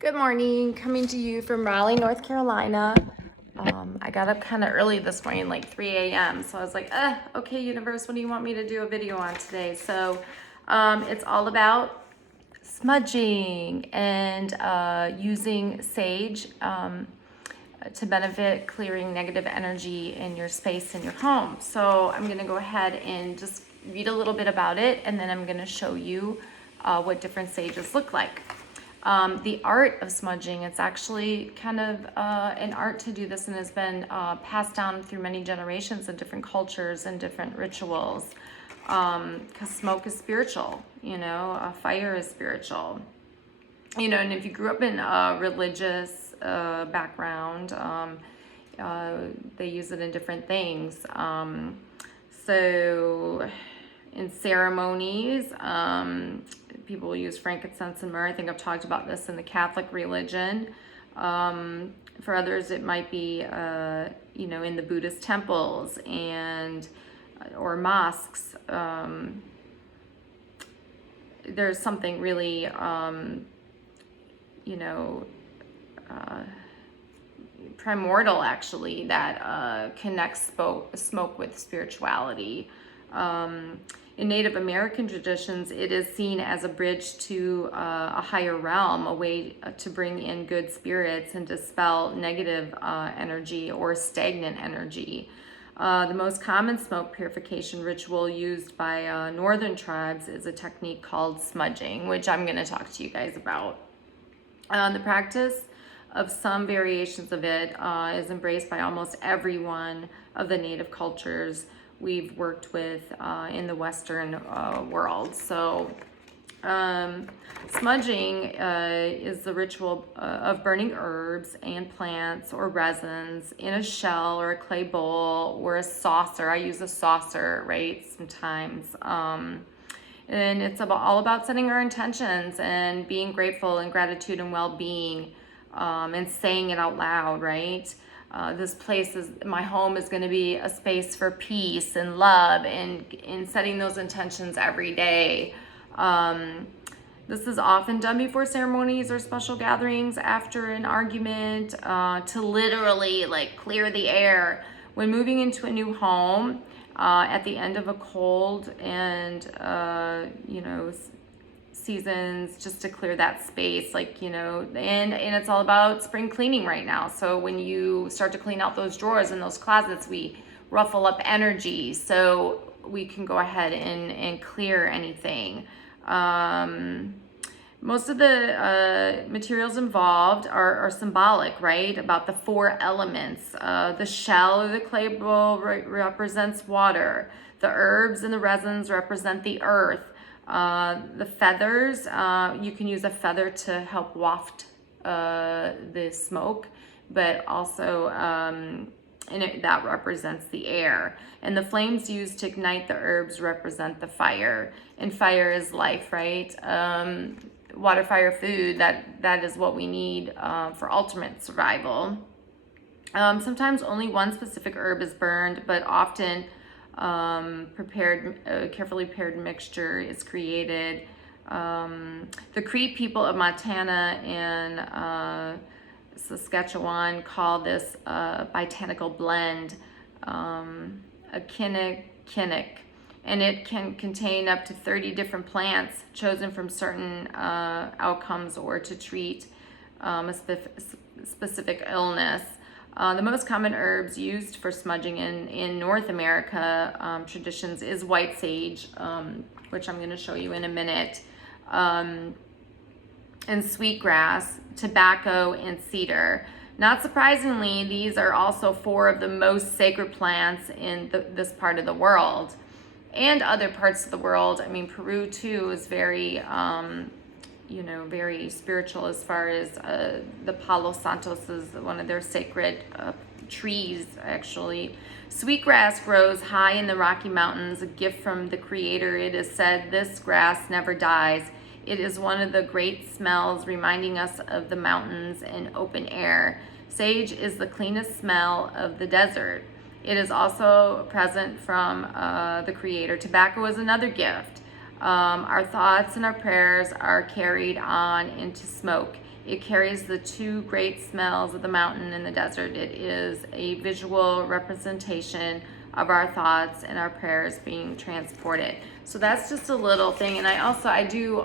Good morning, coming to you from Raleigh, North Carolina. I got up kind of early this morning, like 3 a.m. So I was like, okay, universe, what do you want me to do a video on today? So it's all about smudging and using sage to benefit clearing negative energy in your space in your home. So I'm gonna go ahead and just read a little bit about it, and then I'm gonna show you what different sages look like. The art of smudging, it's actually kind of an art to do this and has been passed down through many generations of different cultures and different rituals. Because smoke is spiritual, fire is spiritual. And if you grew up in a religious background, they use it in different things. So in ceremonies, people will use frankincense and myrrh. I think I've talked about this in the Catholic religion. For others, it might be, in the Buddhist temples and or mosques. There's something really, primordial actually that connects smoke with spirituality. In Native American traditions, it is seen as a bridge to a higher realm, a way to bring in good spirits and dispel negative energy or stagnant energy. The most common smoke purification ritual used by northern tribes is a technique called smudging, which I'm going to talk to you guys about. The practice of some variations of it is embraced by almost every one of the native cultures we've worked with in the Western world. So smudging is the ritual of burning herbs and plants or resins in a shell or a clay bowl or a saucer. I use a saucer, right, sometimes. And it's all about setting our intentions and being grateful and gratitude and well-being, and saying it out loud, right? This place my home is going to be a space for peace and love, and in setting those intentions every day. This is often done before ceremonies or special gatherings after an argument, to literally clear the air. When moving into a new home, at the end of a cold and, seasons, just to clear that space, and it's all about spring cleaning right now. So when you start to clean out those drawers and those closets, we ruffle up energy so we can go ahead and clear anything. Most of the materials involved are symbolic, right? About the four elements. The shell or the clay bowl represents water. The herbs and the resins represent the earth. The feathers, you can use a feather to help waft the smoke, but also that represents the air. And the flames used to ignite the herbs represent the fire. And fire is life, right? Water, fire, food, that is what we need for ultimate survival. Sometimes only one specific herb is burned, but often carefully prepared mixture is created. The Cree people of Montana and Saskatchewan call this botanical blend a kinnick, and it can contain up to 30 different plants chosen from certain outcomes or to treat a specific illness. The most common herbs used for smudging in North America traditions is white sage, which I'm going to show you in a minute, and sweetgrass, tobacco, and cedar. Not surprisingly, these are also four of the most sacred plants in this part of the world and other parts of the world. I mean, Peru too is very very spiritual as far as the Palo Santos is one of their sacred trees, actually. Sweetgrass grows high in the Rocky Mountains, a gift from the Creator. It is said this grass never dies. It is one of the great smells, reminding us of the mountains and open air. Sage is the cleanest smell of the desert. It is also present from the Creator. Tobacco is another gift. Our thoughts and our prayers are carried on into smoke. It carries the two great smells of the mountain and the desert. It is a visual representation of our thoughts and our prayers being transported. So that's just a little thing. And I do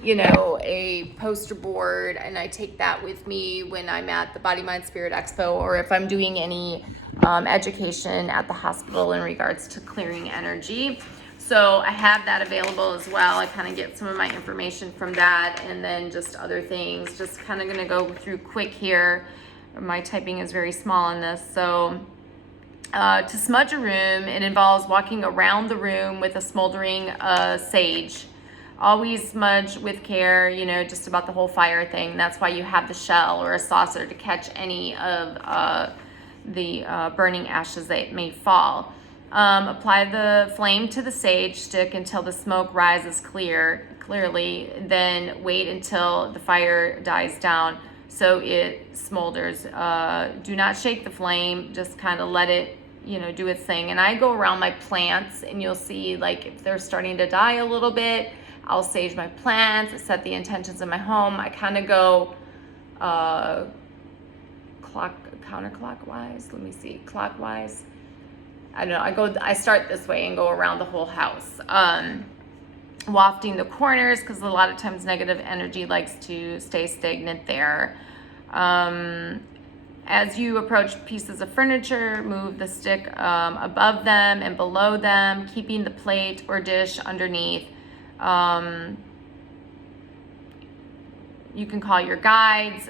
you know, a poster board, and I take that with me when I'm at the Body, Mind, Spirit Expo, or if I'm doing any education at the hospital in regards to clearing energy. So I have that available as well. I kind of get some of my information from that, and then just other things. Just kind of going to go through quick here. My typing is very small in this. So to smudge a room, it involves walking around the room with a smoldering sage. Always smudge with care, you know, just about the whole fire thing. That's why you have the shell or a saucer to catch any of the burning ashes that may fall. Apply the flame to the sage stick until the smoke rises clearly. Then wait until the fire dies down so it smolders. Do not shake the flame, just kind of let it, you know, do its thing. And I go around my plants, and you'll see, like, if they're starting to die a little bit, I'll sage my plants. I set the intentions in my home. I kind of go counterclockwise. Let me see, clockwise. I don't know. I start this way and go around the whole house, wafting the corners, because a lot of times negative energy likes to stay stagnant there. As you approach pieces of furniture, move the stick above them and below them, keeping the plate or dish underneath. You can call your guides,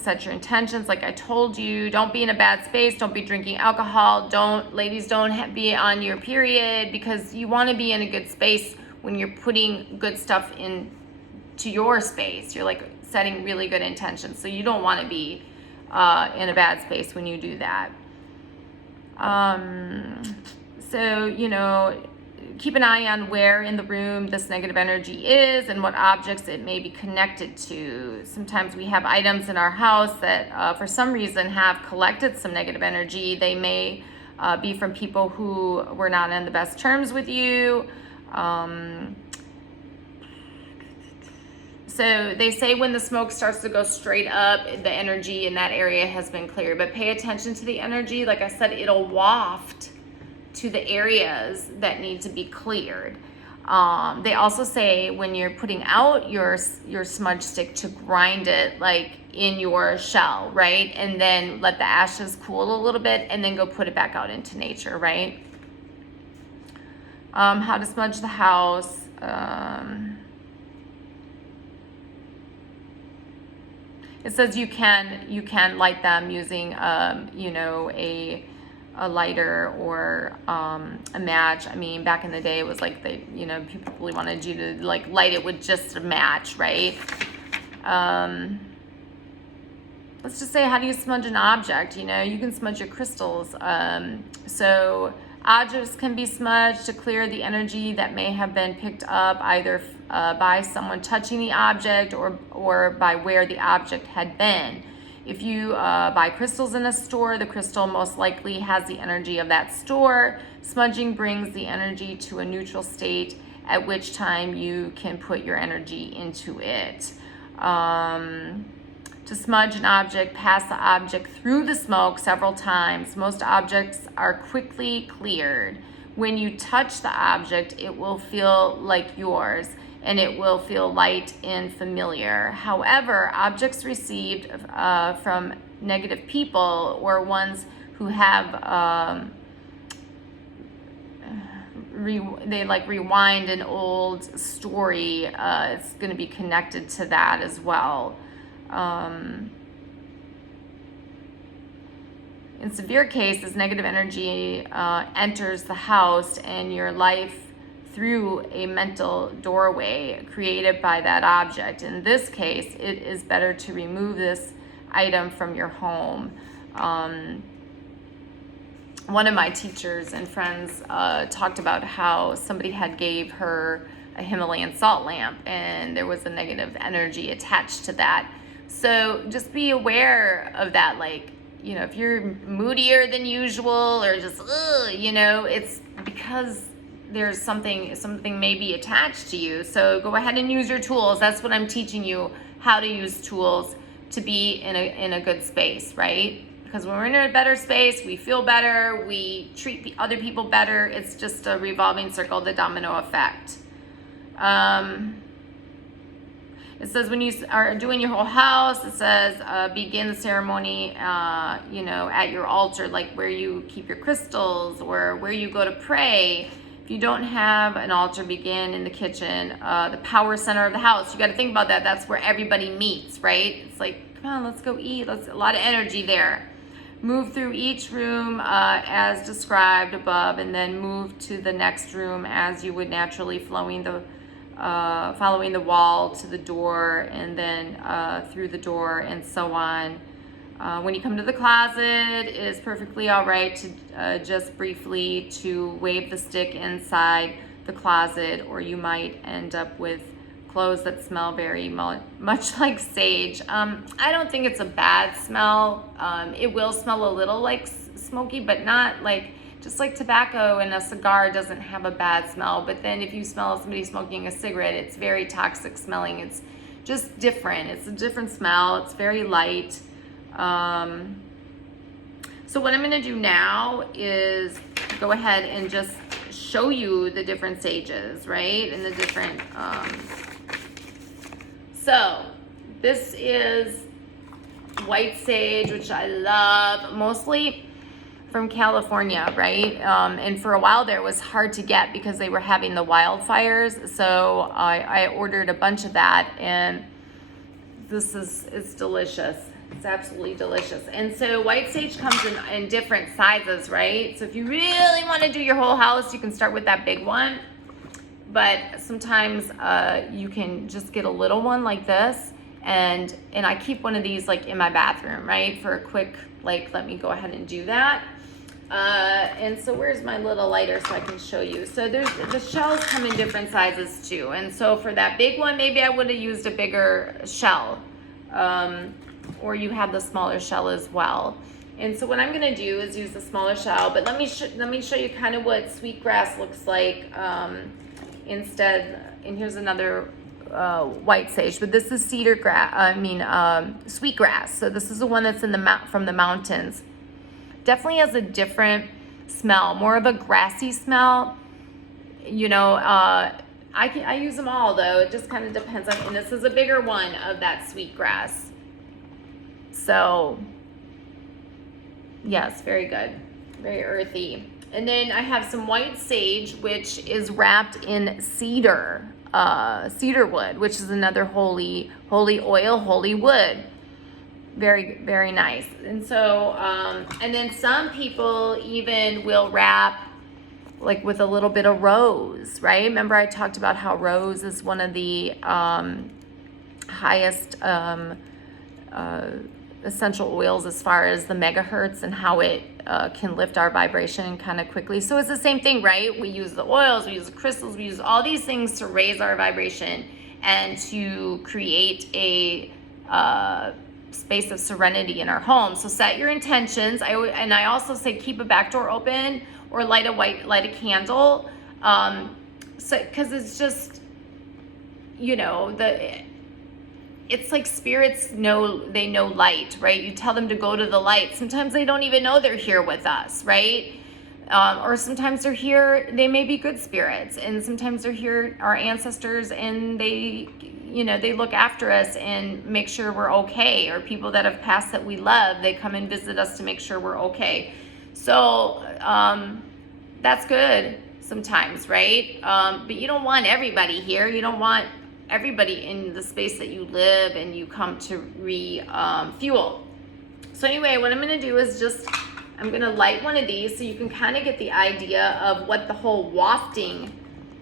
set your intentions. Like I told you, don't be in a bad space. Don't be drinking alcohol. Ladies, don't be on your period, because you want to be in a good space when you're putting good stuff into your space. You're like setting really good intentions. So you don't want to be in a bad space when you do that. So, you know, keep an eye on where in the room this negative energy is and what objects it may be connected to. Sometimes we have items in our house that for some reason have collected some negative energy. They may be from people who were not on the best terms with you. So they say when the smoke starts to go straight up, the energy in that area has been cleared. But pay attention to the energy. Like I said, it'll waft to the areas that need to be cleared. They also say when you're putting out your smudge stick to grind it like in your shell, right? And then let the ashes cool a little bit and then go put it back out into nature, right? How to smudge the house. It says you can light them using you know, a lighter or a match. I mean, back in the day, it was like people really wanted you to like light it with just a match, right? Let's just say, how do you smudge an object? You know, you can smudge your crystals. So objects can be smudged to clear the energy that may have been picked up either by someone touching the object or by where the object had been. If you buy crystals in a store, the crystal most likely has the energy of that store. Smudging brings the energy to a neutral state, at which time you can put your energy into it. To smudge an object, pass the object through the smoke several times. Most objects are quickly cleared. When you touch the object, it will feel like yours, and it will feel light and familiar. However, objects received from negative people or ones who have, they like rewind an old story, it's gonna be connected to that as well. In severe cases, negative energy enters the house and your life through a mental doorway created by that object. In this case, it is better to remove this item from your home. One of my teachers and friends talked about how somebody had gave her a Himalayan salt lamp and there was a negative energy attached to that. So just be aware of that. Like, you know, if you're moodier than usual or just, you know, it's because there's something maybe attached to you. So go ahead and use your tools. That's what I'm teaching you, how to use tools to be in a good space, right? Because when we're in a better space, we feel better, we treat other people better. It's just a revolving circle, the domino effect. It says when you are doing your whole house, it says begin the ceremony, at your altar, like where you keep your crystals or where you go to pray. If you don't have an altar, begin in the kitchen, the power center of the house. You got to think about that. That's where everybody meets, right? It's like, come on, let's go eat. A lot of energy there. Move through each room as described above, and then move to the next room as you would naturally, following the wall to the door, and then through the door, and so on. When you come to the closet, it is perfectly all right to just briefly to wave the stick inside the closet, or you might end up with clothes that smell very much like sage. I don't think it's a bad smell. It will smell a little like smoky, but not like, just like tobacco and a cigar doesn't have a bad smell. But then if you smell somebody smoking a cigarette, it's very toxic smelling. It's just different. It's a different smell. It's very light. So what I'm going to do now is go ahead and just show you the different sages, right? And the different, so this is white sage, which I love, mostly from California, right? And for a while there, it was hard to get because they were having the wildfires. So I ordered a bunch of that, and it's delicious. It's absolutely delicious. And so white sage comes in different sizes, right? So if you really want to do your whole house, you can start with that big one. But sometimes you can just get a little one like this. And I keep one of these like in my bathroom, right? For a quick, like, let me go ahead and do that. And so where's my little lighter so I can show you? So the shells come in different sizes too. And so for that big one, maybe I would have used a bigger shell. Or you have the smaller shell as well. And so what I'm gonna do is use the smaller shell, but let me show you kind of what sweetgrass looks like instead. And here's another white sage, but this is sweetgrass. So this is the one that's from the mountains. Definitely has a different smell, more of a grassy smell. I use them all though. It just kind of depends on, and this is a bigger one of that sweetgrass. So yes, very good, very earthy. And then I have some white sage, which is wrapped in cedar wood, which is another holy oil, holy wood. Very, very nice. And so, and then some people even will wrap like with a little bit of rose, right? Remember I talked about how rose is one of the highest essential oils as far as the megahertz and how it can lift our vibration kind of quickly. So it's the same thing, right? We use the oils, we use the crystals, we use all these things to raise our vibration and to create a space of serenity in our home. So set your intentions. I also say keep a back door open or light a candle. So because it's just, it's like spirits know light, right? You tell them to go to the light. Sometimes they don't even know they're here with us, right? Or sometimes they're here, they may be good spirits, and sometimes they're here, our ancestors, and they look after us and make sure we're okay. Or people that have passed that we love, they come and visit us to make sure we're okay. So that's good sometimes, right? But you don't want everybody here. You don't want everybody in the space that you live and you come to refuel. So anyway, what I'm going to do is I'm going to light one of these so you can kind of get the idea of what the whole wafting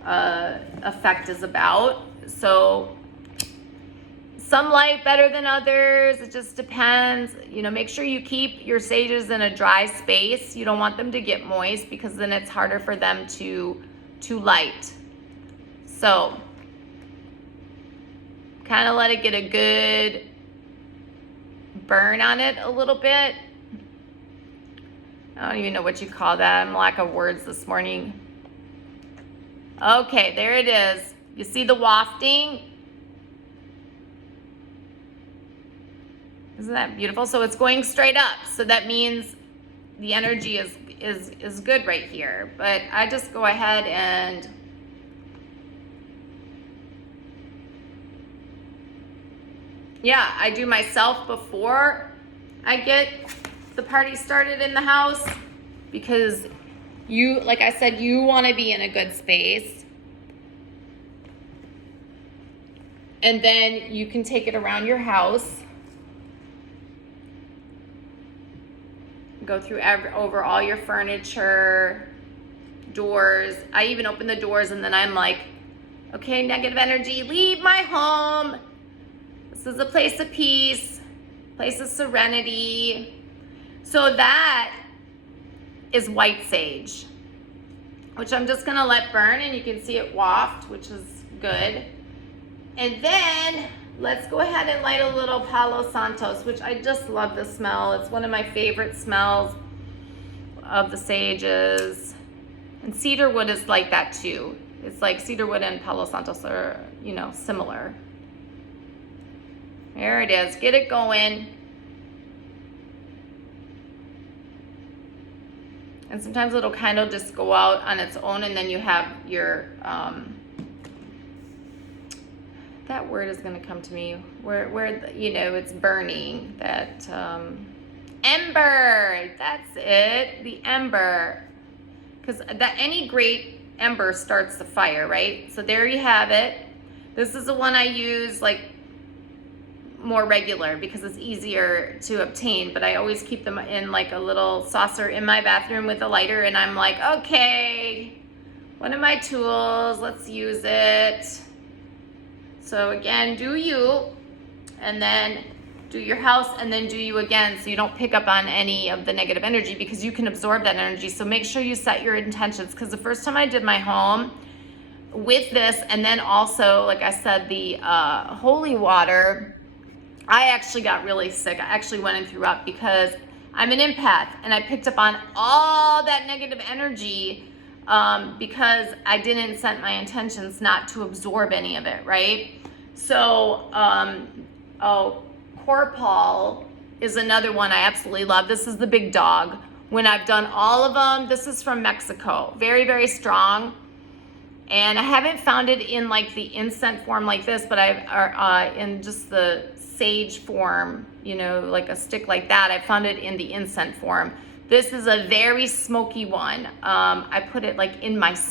effect is about. So some light better than others. It just depends. Make sure you keep your sages in a dry space. You don't want them to get moist because then it's harder for them to light. So kind of let it get a good burn on it a little bit. I don't even know what you call that. I'm lack of words this morning. Okay, there it is. You see the wafting? Isn't that beautiful? So it's going straight up. So that means the energy is good right here. But I just go ahead and yeah, I do myself before I get the party started in the house, because you, like I said, you want to be in a good space. And then you can take it around your house. Go through over all your furniture, doors. I even open the doors and then I'm like, okay, negative energy, leave my home. This is a place of peace, place of serenity. So that is white sage, which I'm just gonna let burn, and you can see it waft, which is good. And then let's go ahead and light a little Palo Santos, which I just love the smell. It's one of my favorite smells of the sages. And cedar wood is like that too. It's like cedar wood and Palo Santos are, you know, similar. There it is. Get it going. And sometimes it'll kind of just go out on its own, and then you have your, that word is going to come to me, where you know, it's burning, that ember, that's it, the ember, because that any great ember starts the fire, right? So there you have it. This is the one I use like more regular because it's easier to obtain, but I always keep them in like a little saucer in my bathroom with a lighter, and I'm like, okay, one of my tools, let's use it. So again, do you, and then do your house, and then do you again, so you don't pick up on any of the negative energy, because you can absorb that energy. So make sure you set your intentions, because the first time I did my home with this, and then also, like I said, the holy water, I actually got really sick. I actually went and threw up, because I'm an empath, and I picked up on all that negative energy because I didn't set my intentions not to absorb any of it, right? So, Corpal is another one I absolutely love. This is the big dog. When I've done all of them, this is from Mexico. Very, very strong. And I haven't found it in like the incense form like this, but I've in just the sage form, you know, like a stick like that. I found it in the incense form. This is a very smoky one. I put it like in my